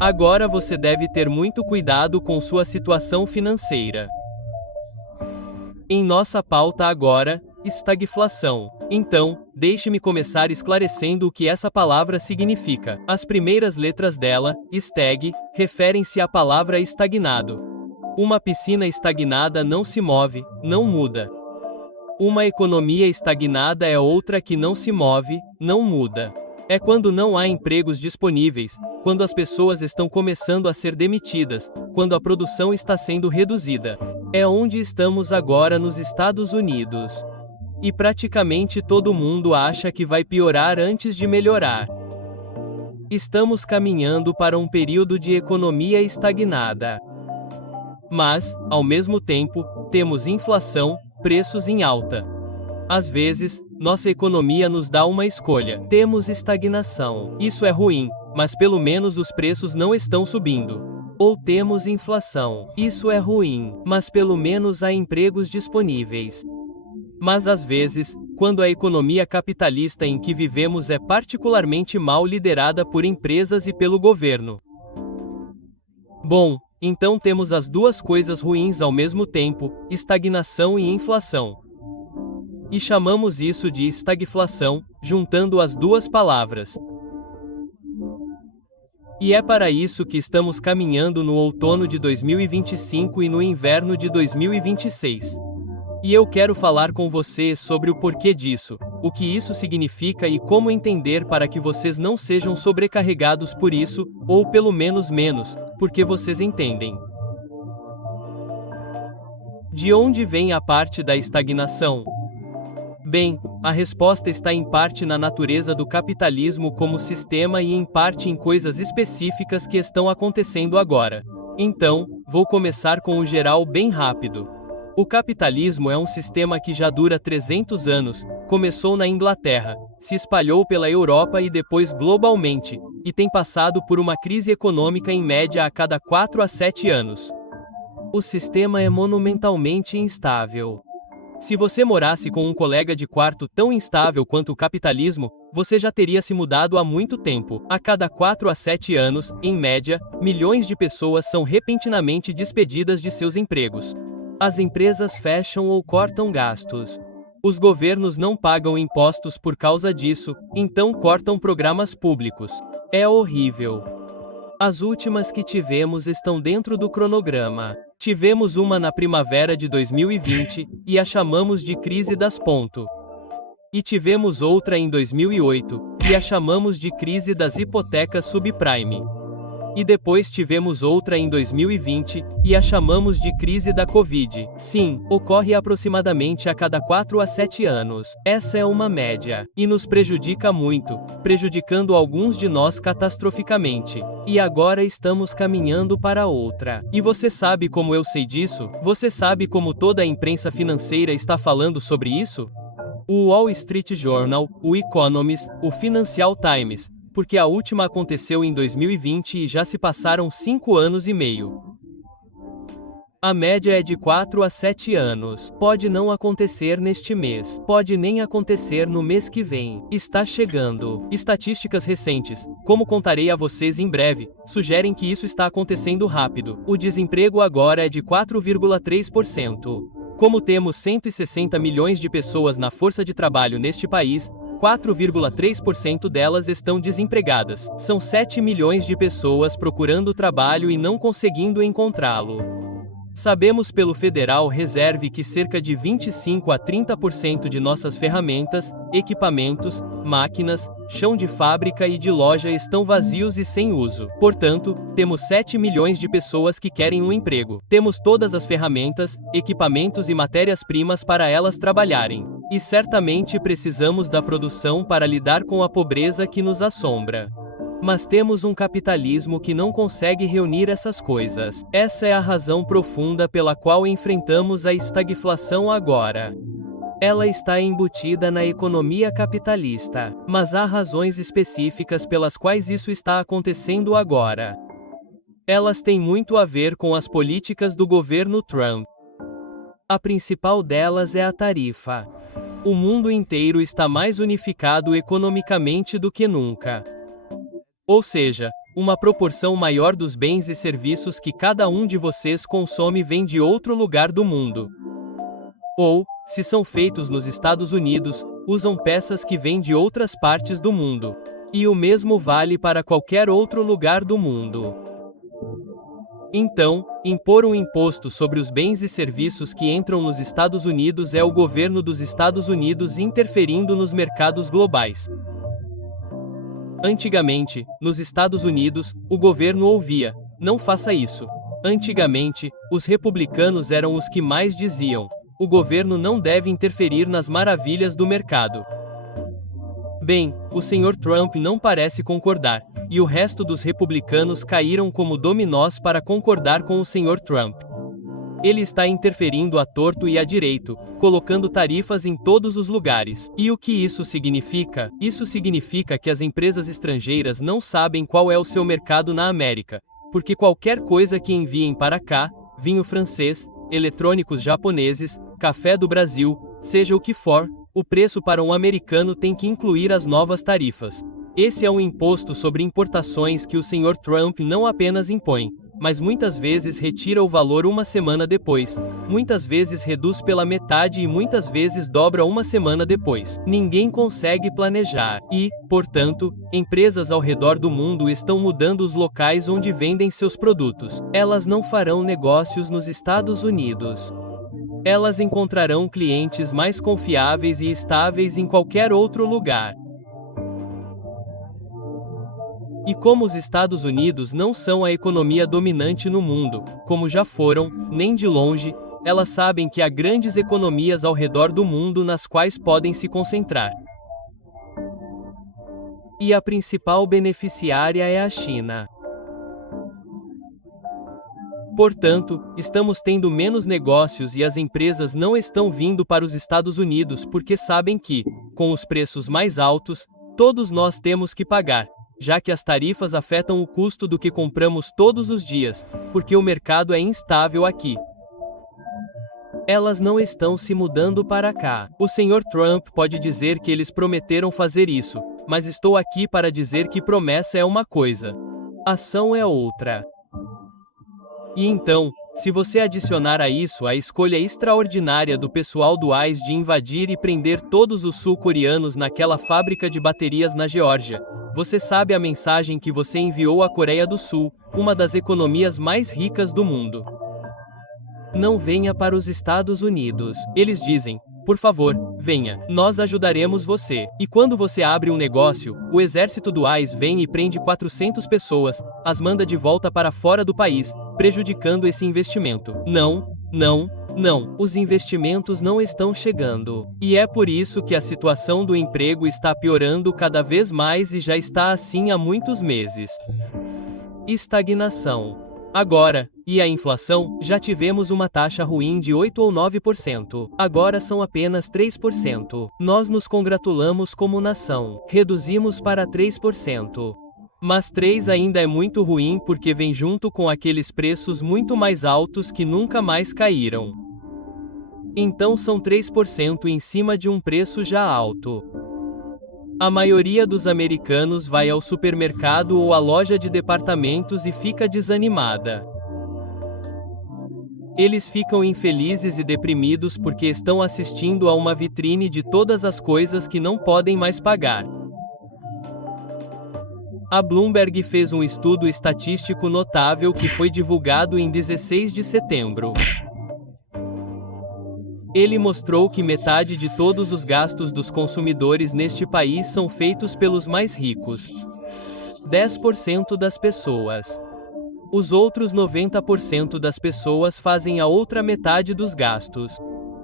Agora você deve ter muito cuidado com sua situação financeira. Em nossa pauta agora, estagflação. Então, deixe-me começar esclarecendo o que essa palavra significa. As primeiras letras dela, stag, referem-se à palavra estagnado. Uma piscina estagnada não se move, não muda. Uma economia estagnada é outra que não se move, não muda. É quando não há empregos disponíveis, quando as pessoas estão começando a ser demitidas, quando a produção está sendo reduzida. É onde estamos agora nos Estados Unidos. E praticamente todo mundo acha que vai piorar antes de melhorar. Estamos caminhando para um período de economia estagnada. Mas, ao mesmo tempo, temos inflação, preços em alta. Às vezes, nossa economia nos dá uma escolha. Temos estagnação. Isso é ruim, mas pelo menos os preços não estão subindo. Ou temos inflação. Isso é ruim, mas pelo menos há empregos disponíveis. Mas às vezes, quando a economia capitalista em que vivemos é particularmente mal liderada por empresas e pelo governo. Bom, então temos as duas coisas ruins ao mesmo tempo, estagnação e inflação. E chamamos isso de estagflação, juntando as duas palavras. E é para isso que estamos caminhando no outono de 2025 e no inverno de 2026. E eu quero falar com você sobre o porquê disso, o que isso significa e como entender para que vocês não sejam sobrecarregados por isso, ou pelo menos menos, porque vocês entendem. De onde vem a parte da estagnação? Bem, a resposta está em parte na natureza do capitalismo como sistema e em parte em coisas específicas que estão acontecendo agora. Então, vou começar com o geral bem rápido. O capitalismo é um sistema que já dura 300 anos, começou na Inglaterra, se espalhou pela Europa e depois globalmente, e tem passado por uma crise econômica em média a cada 4 a 7 anos. O sistema é monumentalmente instável. Se você morasse com um colega de quarto tão instável quanto o capitalismo, você já teria se mudado há muito tempo. A cada 4 a 7 anos, em média, milhões de pessoas são repentinamente despedidas de seus empregos. As empresas fecham ou cortam gastos. Os governos não pagam impostos por causa disso, então cortam programas públicos. É horrível. As últimas que tivemos estão dentro do cronograma. Tivemos uma na primavera de 2020, e a chamamos de crise das ponto. E tivemos outra em 2008, e a chamamos de crise das hipotecas subprime. E depois tivemos outra em 2020, e a chamamos de crise da Covid. Sim, ocorre aproximadamente a cada 4 a 7 anos. Essa é uma média. E nos prejudica muito, prejudicando alguns de nós catastroficamente. E agora estamos caminhando para outra. E você sabe como eu sei disso? Você sabe como toda a imprensa financeira está falando sobre isso? O Wall Street Journal, o Economist, o Financial Times. Porque a última aconteceu em 2020 e já se passaram 5 anos e meio. A média é de 4 a 7 anos. Pode não acontecer neste mês. Pode nem acontecer no mês que vem. Está chegando. Estatísticas recentes, como contarei a vocês em breve, sugerem que isso está acontecendo rápido. O desemprego agora é de 4,3%. Como temos 160 milhões de pessoas na força de trabalho neste país, 4,3% delas estão desempregadas. São 7 milhões de pessoas procurando trabalho e não conseguindo encontrá-lo. Sabemos pelo Federal Reserve que cerca de 25 a 30% de nossas ferramentas, equipamentos, máquinas, chão de fábrica e de loja estão vazios e sem uso. Portanto, temos 7 milhões de pessoas que querem um emprego. Temos todas as ferramentas, equipamentos e matérias-primas para elas trabalharem. E certamente precisamos da produção para lidar com a pobreza que nos assombra. Mas temos um capitalismo que não consegue reunir essas coisas. Essa é a razão profunda pela qual enfrentamos a estagflação agora. Ela está embutida na economia capitalista, mas há razões específicas pelas quais isso está acontecendo agora. Elas têm muito a ver com as políticas do governo Trump. A principal delas é a tarifa. O mundo inteiro está mais unificado economicamente do que nunca. Ou seja, uma proporção maior dos bens e serviços que cada um de vocês consome vem de outro lugar do mundo. Ou, se são feitos nos Estados Unidos, usam peças que vêm de outras partes do mundo. E o mesmo vale para qualquer outro lugar do mundo. Então, impor um imposto sobre os bens e serviços que entram nos Estados Unidos é o governo dos Estados Unidos interferindo nos mercados globais. Antigamente, nos Estados Unidos, o governo ouvia: não faça isso. Antigamente, os republicanos eram os que mais diziam: o governo não deve interferir nas maravilhas do mercado. Bem, o Sr. Trump não parece concordar, e o resto dos republicanos caíram como dominós para concordar com o Sr. Trump. Ele está interferindo à torto e à direito, colocando tarifas em todos os lugares. E o que isso significa? Isso significa que as empresas estrangeiras não sabem qual é o seu mercado na América, porque qualquer coisa que enviem para cá, vinho francês, eletrônicos japoneses, café do Brasil, seja o que for, o preço para um americano tem que incluir as novas tarifas. Esse é um imposto sobre importações que o Sr. Trump não apenas impõe, mas muitas vezes retira o valor uma semana depois, muitas vezes reduz pela metade e muitas vezes dobra uma semana depois. Ninguém consegue planejar e, portanto, empresas ao redor do mundo estão mudando os locais onde vendem seus produtos. Elas não farão negócios nos Estados Unidos. Elas encontrarão clientes mais confiáveis e estáveis em qualquer outro lugar. E como os Estados Unidos não são a economia dominante no mundo, como já foram, nem de longe, elas sabem que há grandes economias ao redor do mundo nas quais podem se concentrar. E a principal beneficiária é a China. Portanto, estamos tendo menos negócios e as empresas não estão vindo para os Estados Unidos porque sabem que, com os preços mais altos, todos nós temos que pagar, já que as tarifas afetam o custo do que compramos todos os dias, porque o mercado é instável aqui. Elas não estão se mudando para cá. O Sr. Trump pode dizer que eles prometeram fazer isso, mas estou aqui para dizer que promessa é uma coisa, ação é outra. E então, se você adicionar a isso a escolha extraordinária do pessoal do ICE de invadir e prender todos os sul-coreanos naquela fábrica de baterias na Geórgia, você sabe a mensagem que você enviou à Coreia do Sul, uma das economias mais ricas do mundo. Não venha para os Estados Unidos. Eles dizem: por favor, venha, nós ajudaremos você. E quando você abre um negócio, o exército do ICE vem e prende 400 pessoas, as manda de volta para fora do país, prejudicando esse investimento. Não, não, não. Os investimentos não estão chegando. E é por isso que a situação do emprego está piorando cada vez mais e já está assim há muitos meses. Estagnação. Agora, e a inflação? Já tivemos uma taxa ruim de 8 ou 9%. Agora são apenas 3%. Nós nos congratulamos como nação. Reduzimos para 3%. Mas 3 ainda é muito ruim porque vem junto com aqueles preços muito mais altos que nunca mais caíram. Então são 3% em cima de um preço já alto. A maioria dos americanos vai ao supermercado ou à loja de departamentos e fica desanimada. Eles ficam infelizes e deprimidos porque estão assistindo a uma vitrine de todas as coisas que não podem mais pagar. A Bloomberg fez um estudo estatístico notável que foi divulgado em 16 de setembro. Ele mostrou que metade de todos os gastos dos consumidores neste país são feitos pelos mais ricos. 10% das pessoas. Os outros 90% das pessoas fazem a outra metade dos gastos.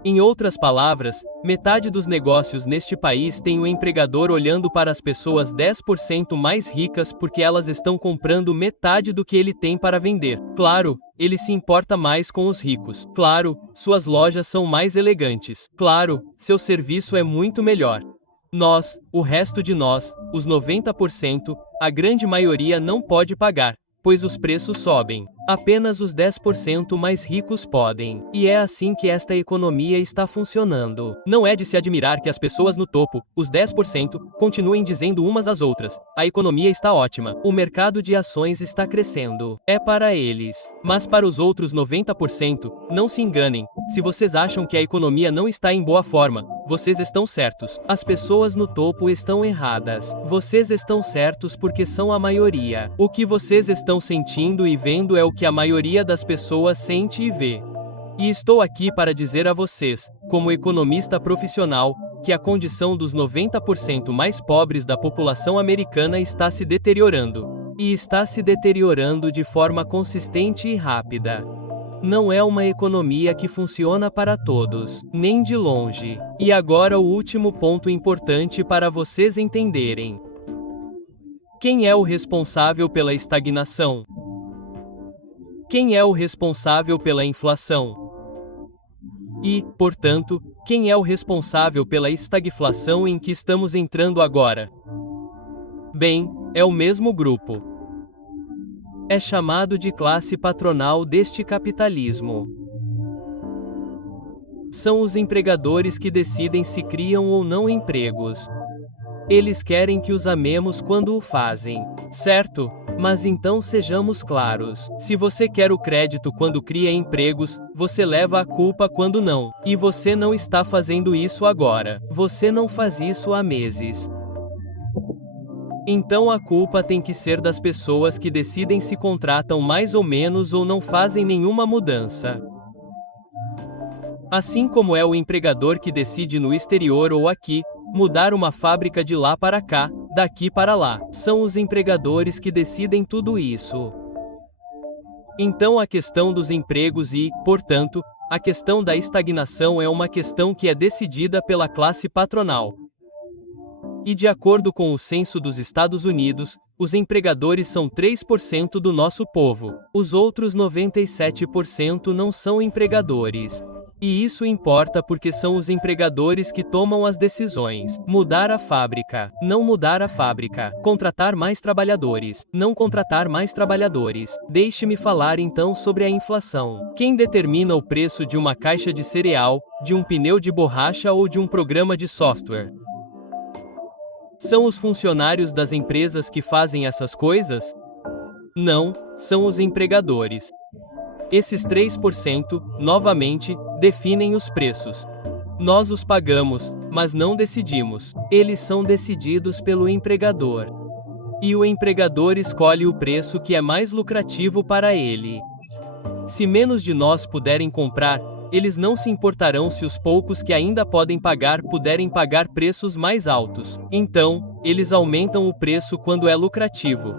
Em outras palavras, metade dos negócios neste país tem o empregador olhando para as pessoas 10% mais ricas porque elas estão comprando metade do que ele tem para vender. Claro, ele se importa mais com os ricos. Claro, suas lojas são mais elegantes. Claro, seu serviço é muito melhor. Nós, o resto de nós, os 90%, a grande maioria não pode pagar. pois os preços sobem. Apenas os 10% mais ricos podem. E é assim que esta economia está funcionando. Não é de se admirar que as pessoas no topo, os 10%, continuem dizendo umas às outras: a economia está ótima, o mercado de ações está crescendo. É para eles. Mas para os outros 90%, não se enganem. Se vocês acham que a economia não está em boa forma, vocês estão certos. As pessoas no topo estão erradas. Vocês estão certos porque são a maioria. O que vocês estão sentindo e vendo é o que a maioria das pessoas sente e vê. E estou aqui para dizer a vocês, como economista profissional, que a condição dos 90% mais pobres da população americana está se deteriorando. E está se deteriorando de forma consistente e rápida. Não é uma economia que funciona para todos, nem de longe. E agora o último ponto importante para vocês entenderem. Quem é o responsável pela estagnação? Quem é o responsável pela inflação? E, portanto, quem é o responsável pela estagflação em que estamos entrando agora? Bem, é o mesmo grupo. É chamado de classe patronal deste capitalismo. São os empregadores que decidem se criam ou não empregos. Eles querem que os amemos quando o fazem, certo? Mas então sejamos claros. Se você quer o crédito quando cria empregos, você leva a culpa quando não. E você não está fazendo isso agora. Você não faz isso há meses. Então a culpa tem que ser das pessoas que decidem se contratam mais ou menos ou não fazem nenhuma mudança. Assim como é o empregador que decide no exterior ou aqui, mudar uma fábrica de lá para cá, daqui para lá. São os empregadores que decidem tudo isso. Então a questão dos empregos e, portanto, a questão da estagnação é uma questão que é decidida pela classe patronal. E de acordo com o censo dos Estados Unidos, os empregadores são 3% do nosso povo. Os outros 97% não são empregadores. E isso importa porque são os empregadores que tomam as decisões. Mudar a fábrica, não mudar a fábrica. Contratar mais trabalhadores, não contratar mais trabalhadores. Deixe-me falar então sobre a inflação. Quem determina o preço de uma caixa de cereal, de um pneu de borracha ou de um programa de software? São os funcionários das empresas que fazem essas coisas? Não, são os empregadores. Esses 3%, novamente, definem os preços. Nós os pagamos, mas não decidimos. Eles são decididos pelo empregador. E o empregador escolhe o preço que é mais lucrativo para ele. Se menos de nós puderem comprar, eles não se importarão se os poucos que ainda podem pagar puderem pagar preços mais altos. Então, eles aumentam o preço quando é lucrativo.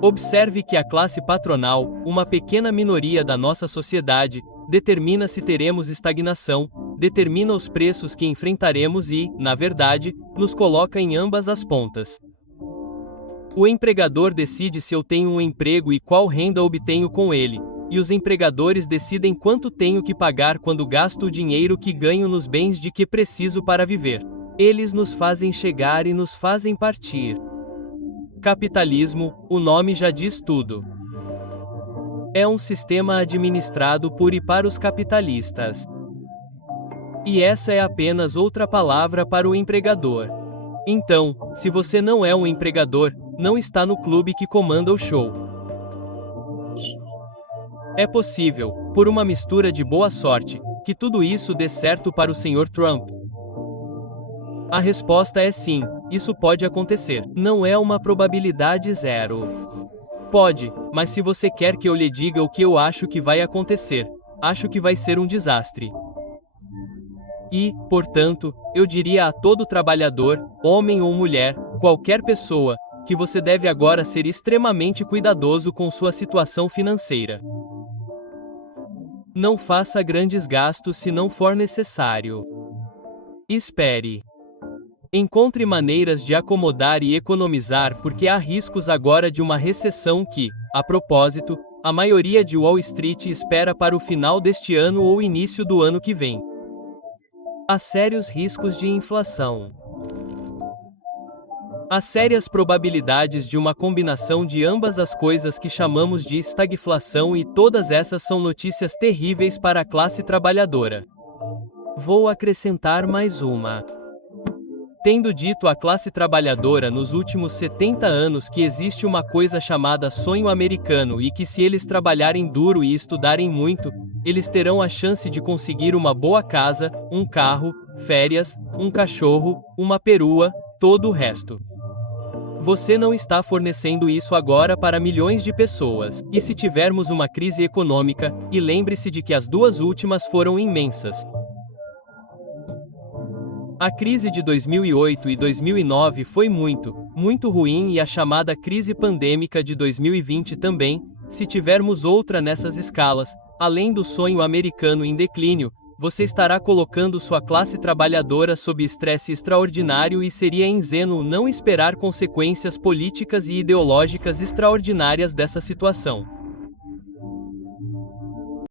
Observe que a classe patronal, uma pequena minoria da nossa sociedade, determina se teremos estagnação, determina os preços que enfrentaremos e, na verdade, nos coloca em ambas as pontas. O empregador decide se eu tenho um emprego e qual renda obtenho com ele, e os empregadores decidem quanto tenho que pagar quando gasto o dinheiro que ganho nos bens de que preciso para viver. Eles nos fazem chegar e nos fazem partir. Capitalismo, o nome já diz tudo. É um sistema administrado por e para os capitalistas. E essa é apenas outra palavra para o empregador. Então, se você não é um empregador, não está no clube que comanda o show. É possível, por uma mistura de boa sorte, que tudo isso dê certo para o Sr. Trump. A resposta é sim, isso pode acontecer. Não é uma probabilidade zero. Pode, mas se você quer que eu lhe diga o que eu acho que vai acontecer, acho que vai ser um desastre. E, portanto, eu diria a todo trabalhador, homem ou mulher, qualquer pessoa, que você deve agora ser extremamente cuidadoso com sua situação financeira. Não faça grandes gastos se não for necessário. Espere. Encontre maneiras de acomodar e economizar porque há riscos agora de uma recessão que, a propósito, a maioria de Wall Street espera para o final deste ano ou início do ano que vem. Há sérios riscos de inflação. Há sérias probabilidades de uma combinação de ambas as coisas que chamamos de estagflação, e todas essas são notícias terríveis para a classe trabalhadora. Vou acrescentar mais uma. Tendo dito à classe trabalhadora nos últimos 70 anos que existe uma coisa chamada sonho americano e que, se eles trabalharem duro e estudarem muito, eles terão a chance de conseguir uma boa casa, um carro, férias, um cachorro, uma perua, todo o resto. Você não está fornecendo isso agora para milhões de pessoas. E se tivermos uma crise econômica, e lembre-se de que as duas últimas foram imensas. A crise de 2008 e 2009 foi muito ruim, e a chamada crise pandêmica de 2020 também. Se tivermos outra nessas escalas, além do sonho americano em declínio, você estará colocando sua classe trabalhadora sob estresse extraordinário, e seria ingênuo não esperar consequências políticas e ideológicas extraordinárias dessa situação.